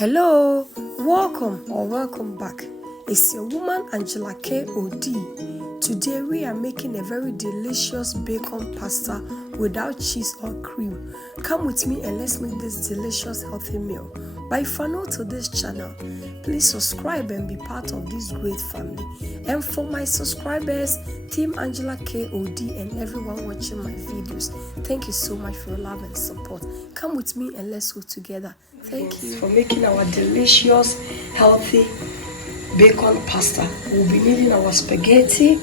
Hello, welcome back. It's your woman Angela K.O.D. Today we are making a very delicious bacon pasta without cheese or cream. Come with me and let's make this delicious healthy meal. But if you're new to this channel, please subscribe and be part of this great family. And for my subscribers, Team Angela K.O.D. and everyone watching my videos, thank you so much for your love and support. Come with me and let's cook together. Thank you for making our delicious, healthy bacon pasta. We'll be needing our spaghetti,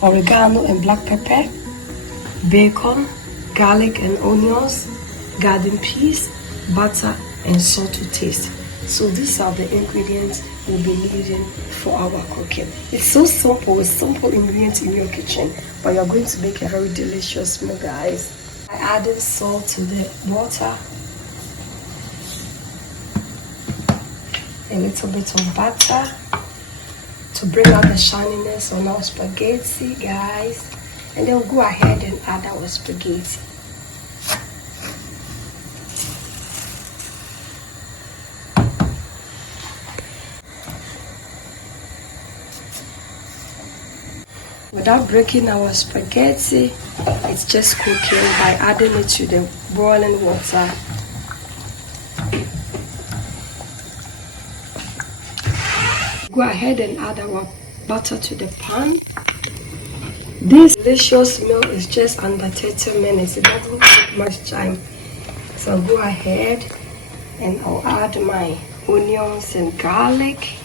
oregano and black pepper, bacon, garlic and onions, garden peas, butter and salt to taste. So these are the ingredients we'll be needing for our cooking. It's so simple with simple ingredients in your kitchen, but you're going to make a very delicious meal, guys. I added salt to the water, a little bit of butter to bring out the shininess on our spaghetti, guys. And then we'll go ahead and add our spaghetti. Without breaking our spaghetti, it's just cooking by adding it to the boiling water. Go ahead and add our butter to the pan. This delicious meal is just under 30 minutes. It doesn't take much time. So I'll go ahead and I'll add my onions and garlic.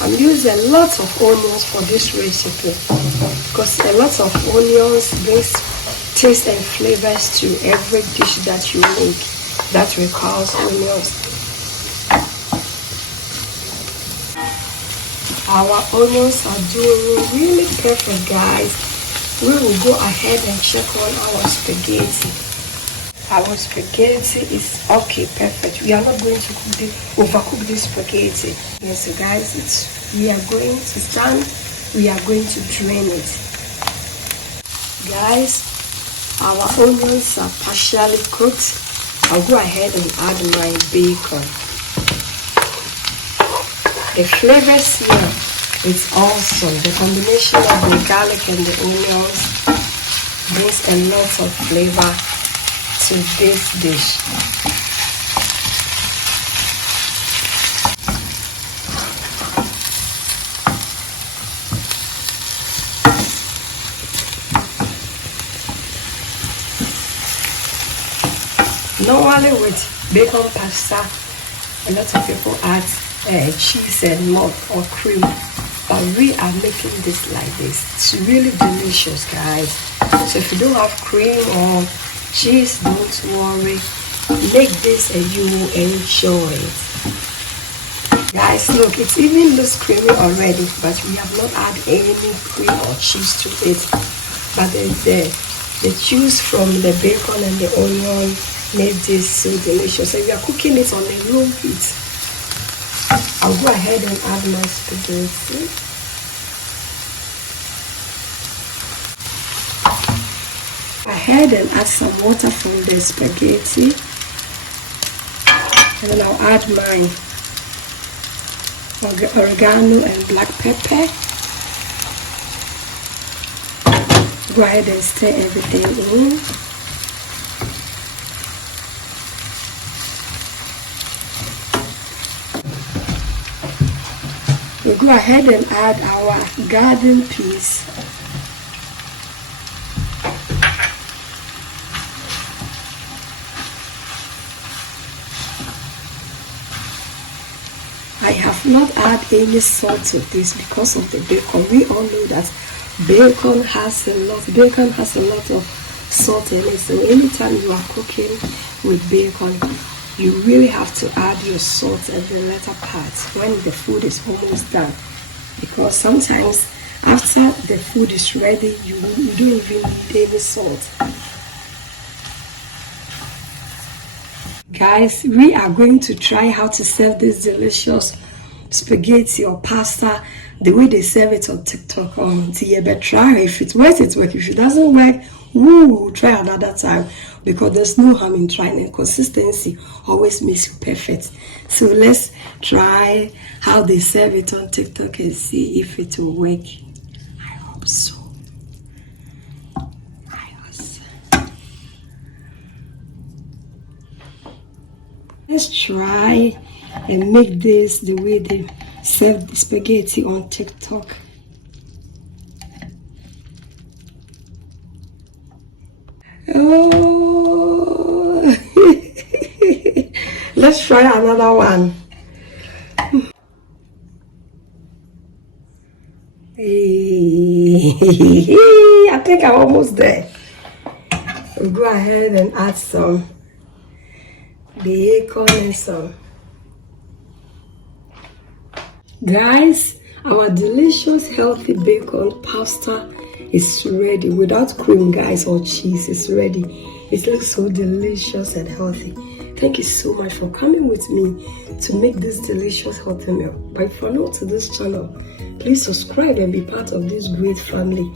I'm using a lot of onions for this recipe because a lot of onions brings taste and flavors to every dish that you make that requires onions. Our onions are doing really perfect, guys. We will go ahead and check on our spaghetti. Our spaghetti is okay, perfect. We are not going to overcook this spaghetti. Yes, so guys, we are going to drain it. Guys, our onions are partially cooked. I'll go ahead and add my bacon. The flavor smell is awesome. The combination of the garlic and the onions brings a lot of flavor to this dish. Normally with bacon pasta, a lot of people add cheese and milk or cream, but we are making this like this. It's really delicious, guys. So if you don't have cream or cheese, don't worry. Make this and you will enjoy it. Guys, look, it even looks creamy already, but we have not added any cream or cheese to it. But the juice from the bacon and the onion made this so delicious. So we are cooking it on a low heat. I'll go ahead and add my spaghetti. Ahead and add some water from the spaghetti, and then I'll add my oregano and black pepper. Go ahead and stir everything in. We'll go ahead and add our garden peas. I have not added any salt to this because of the bacon. We all know that bacon has a lot of salt in it. So anytime you are cooking with bacon, you really have to add your salt at the latter part when the food is almost done, because sometimes after the food is ready, you don't even need any salt. Guys, we are going to try how to serve this delicious spaghetti or pasta the way they serve it on TikTok. Try. If it works, it works. If it doesn't work, try another time, because there's no harm in trying, and consistency always makes you perfect. So let's try how they serve it on TikTok and see if it will work. I hope so. Let's try and make this the way they serve the spaghetti on TikTok. Oh, let's try another one. I think I'm almost there. We'll go ahead and add some bacon and some. Guys, our delicious healthy bacon pasta is ready, without cream, guys, or cheese. It's ready. It looks so delicious and healthy. Thank you so much for coming with me to make this delicious healthy meal. But if you're new to this channel, please subscribe and be part of this great family.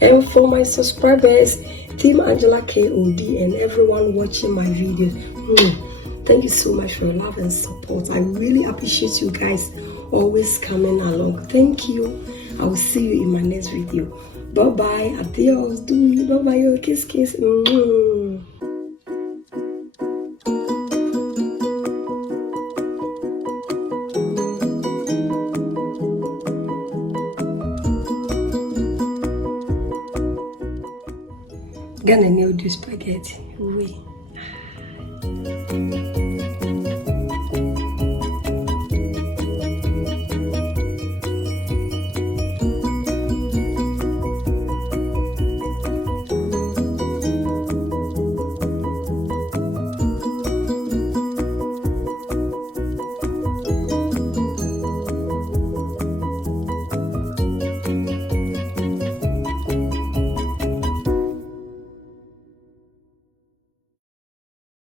And for my subscribers, Team Angela KOD, and everyone watching my videos, thank you so much for your love and support. I really appreciate you guys always coming along. Thank you. I will see you in my next video. Bye bye. Adios. Bye bye. Kiss kiss. Gonna nail this spaghetti. Oui.